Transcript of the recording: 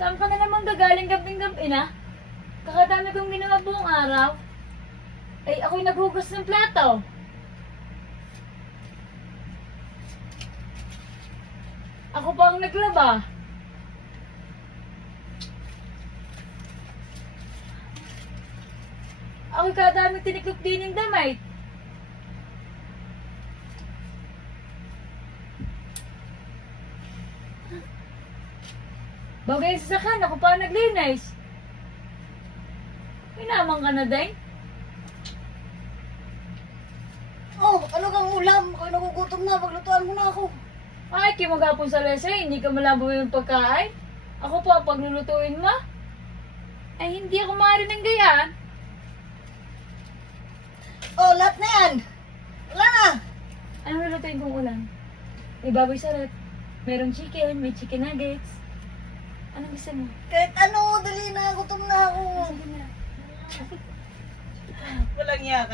Saan ka na naman gagaling gabing-gabi na? Kakadami kong ginawa buong araw. Ay, ako'y naghugas ng plato. Ako pa ang naglaba. Ako'y kadami tiniklop din yung damay. Bagay sa sakan, ako pa ang naglinis. Pinamang ka na, day. Oh, ano kang ulam? Ako'y nagugutom na. Paglutuan mo na ako. Ay, kimagapon sa lesa, hindi ka malabo yung pagkain. Ako po, paglulutuin mo. Ay, hindi ako maaari ng gayaan. Oh, lahat na yan. Wala na. Anong lulutuin kong ulam? May baboy sa rep. Merong chicken, may chicken nuggets. Anong gusto mo? Kahit ano, dali na. Gutom na ako. Sige na. Walang yaka.